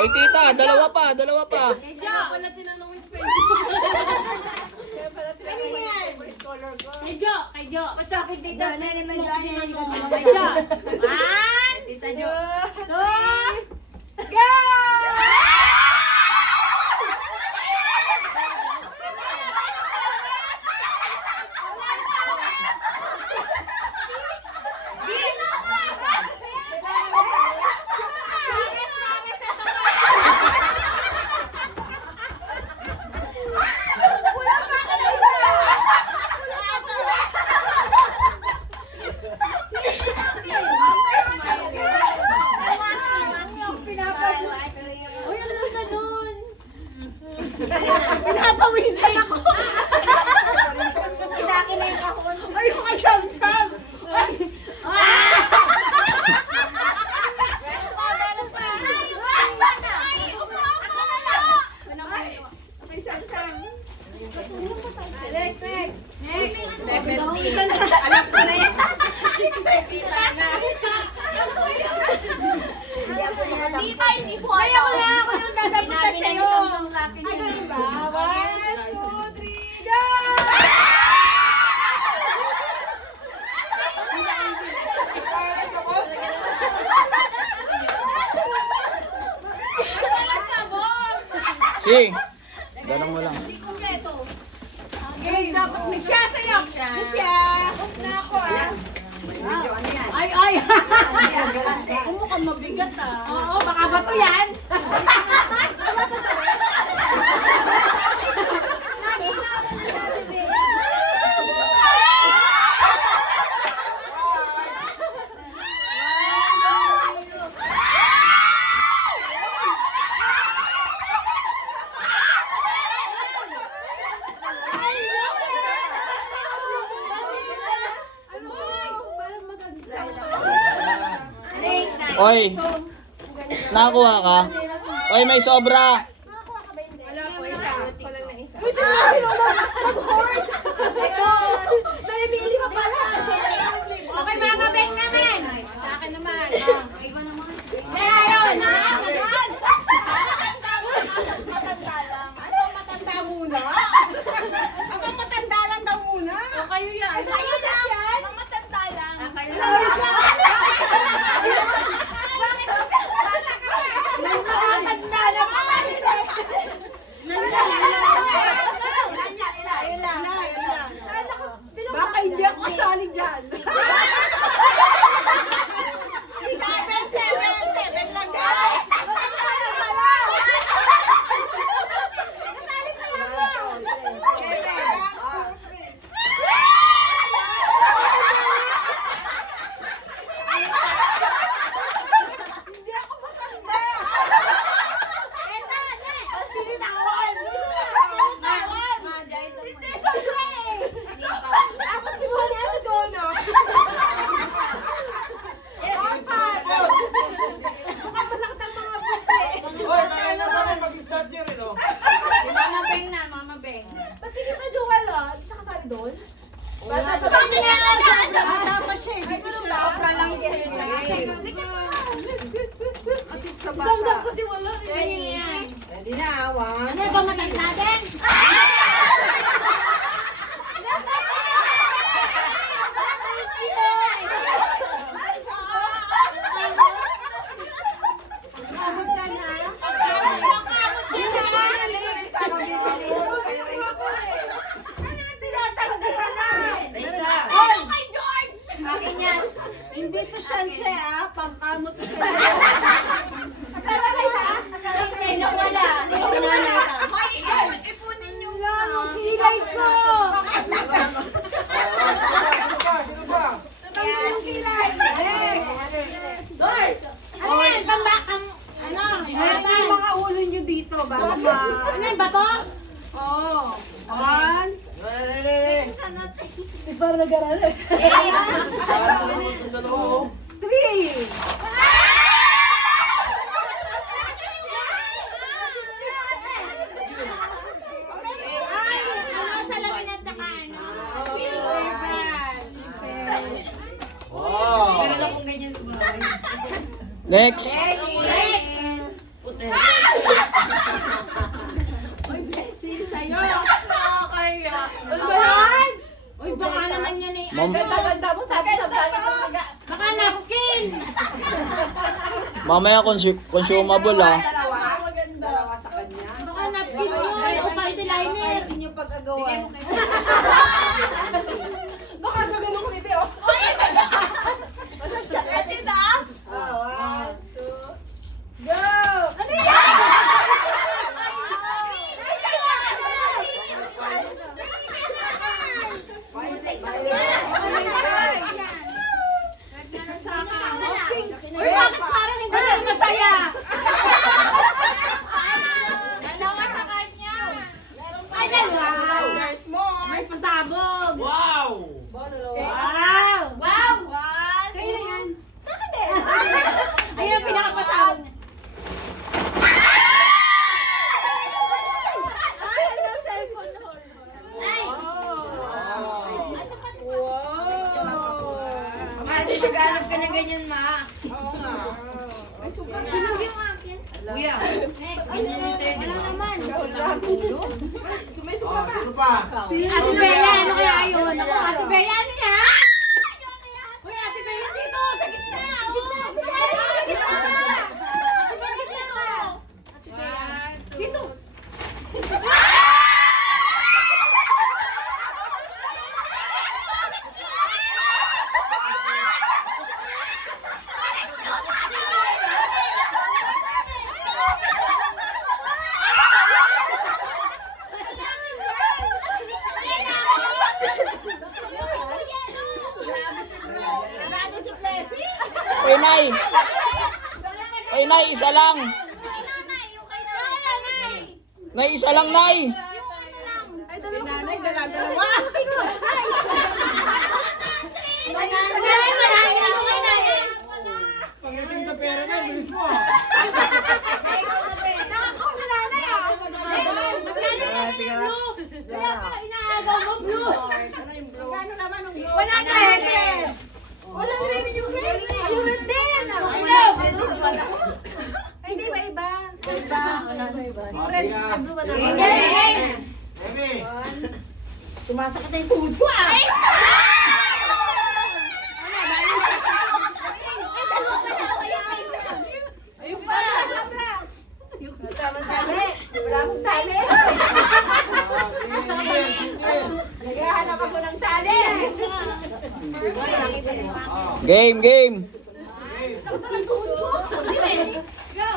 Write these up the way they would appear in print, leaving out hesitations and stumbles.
Oy, tita, dalawa pa, dalawa pa. Kaya pala tinanong yung spell. Kay Jo, kay Jo. What's up, tita? Kay Jo. One, Tita Jo. two, go! Uy, ano na nun? Pinapawisan ako. Kitaki na yung kahon. Ay, yung kajam-jam. Ay, Alam ko na yan. Tita, hindi po kaya ko na ako yung dadapunta sa'yo. Ay, ganun ba? 1, 2, 3, go! Si, ganun mo lang. Hindi kompleto. Okay, dapat Misha sa'yo. Misha. Na ako ah. Ay, ay. Mukhang mabigat ah. Oo, baka bato yan. Oy, nakakuha ka? Oy, may sobra. Wala po, isa. Kulang na isa. Namimili pa pala. Okay, mga kabeng namin. Sa akin naman. Iba naman. Meron na. Meron. Matanda lang. Ano ang matanda muna? Ang matanda lang daw muna. Kayo yan. Kayo lang. Ang matanda lang. Kayo lang. Nagkakatanda naman. Baka hindi ako kasali dyan. 7 lang siya. Hindi ako matanda. Ang tinitawan. Ako kinuha niya ako doon, no? Hoy, tayo na sa akin mag-start yun, no? Mama Beng na, Mama Beng. Ba't hindi ka jowalo? Hindi siya kasali doon? Bata pa siya, hindi ko siya. Opera lang sa'yo na. Sa Samsam bata. kasi wala. Pwede yan. Pwede na, awan. Ano ba matanda din? Kamot ka na. Kay George! Akin yan. Hindi to shanse, pangkamot to siya. Sino wala? Sinanay ka. Hoy, ipunin niyo na. Kilay ko! Sino ba? Next! Ano yan? Ano? Meron yung mga ulo nyo dito. Baka ma... Ano yan? Bato? Oo. 1, Parang nag-aral eh. 3. Ay, ano sa lamin at saka ano? Oh. Meron akong ganyan sa bahay. Next. Next! Puti. Mam Ganda mo, tapos ang dami mo baka napkin. mamaya consumable ah. Dalawa sa kanya. Baka napkin yun. O panty liner. Hindi niyo pag-agawan. Baka gagano ko, Bibi, oh. Ready na? One, Go! Ano yan? Uy, bakit parang hindi ka masaya? Dalawa sa kanya. Ay, wow. There's more. May pasabog. Wow! Wow. Wow! Kayo na yan. Sa akin din. Ayun ang pinakapasabog. Naghanap ka na ganyan, ma. Oo nga. Hinog yung akin. Kuya. Wala naman. Ano pa? Ate Bea, ano kaya yun? Ako, Ate Bea, ano yan? Uy, Ate Bea, dito, sa gitna. Ate Bea, sa gitna. Ate Bea, dito. Ate Bea, dito. Oy, Nay! Oy, Nay, isa lang! Nay, isa lang, Nay! Nanay, dala-dalawa. Pagdating sa pera na, bilis mo ah. Kaya pala inaagaw mo, Blue. Magkano naman ang blue? 100! Walang rin yung red. Yung red din! Hindi ba iba? Yung red, blue ba naman? Emi! Sumasakit na yung tuhod ko ah. Ayun pa. Tama-tama. Wala akong tali. Naghahanap ako ng tali. Game, game! Go!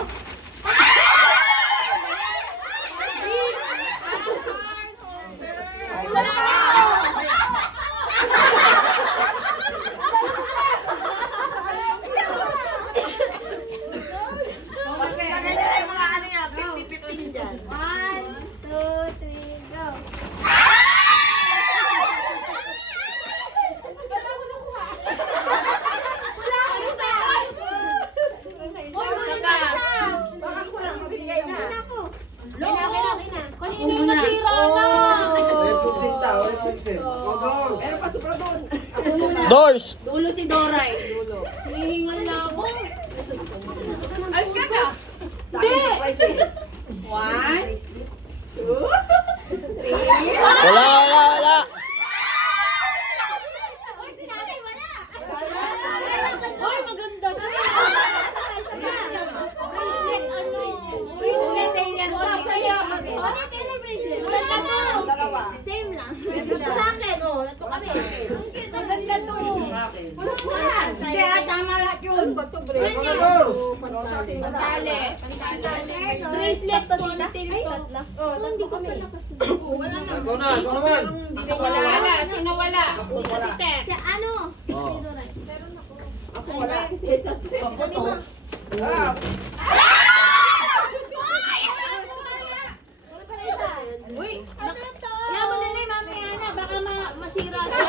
Ganyan na yung mga ano yan, 50-50 dyan. 1, 2, 3, go! Baka kulang, mabigay na. Kanina yung nasira na. Red Pixel tao, Red Pixel. Go! Meron pa sobra doon. Doors! Dulo si Dora eh, dulo. Hihingal na ako. Alis ka na! Sa akin surprise eh. 1, Wala, wala, wala! Uy, maganda to. Dalawa. Same lang. Sa akin, oh. Nato kami. Maganda to. Hindi, tama lahat yun. Pantali. Bracelet to dito. Oh, tatlo kami. Wala na. Ikaw na, ikaw naman. Wala. Sino wala? Wala. Si ano? Oh. Ako wala. Uy, kaya mo na na mamaya na. Baka masira ka.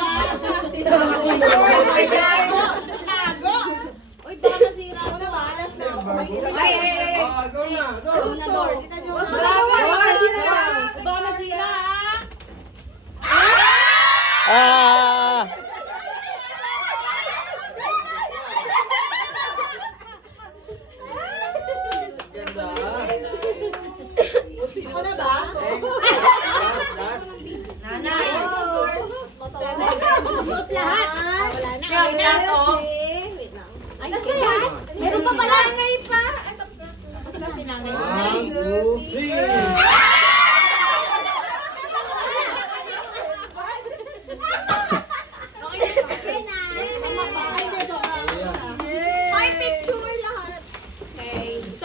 Uy, baka masira ka. Alas na ako. Ah, go na, go. Baka masira ha. Ah! Ganda. Ako na ba? Last, last. Nanay. Suot lahat.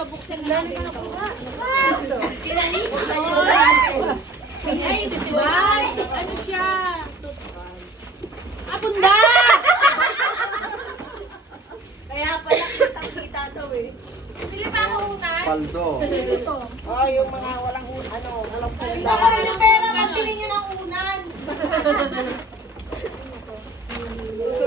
buksan na. Dami ko nakuha. Ay, diba? Ano siya? Apunda! Kaya pala kitang-kita to eh. Pili pa ako unan. Paldo. Oh, yung mga walang walang pula. Yung pera, pabili nyo ng unan.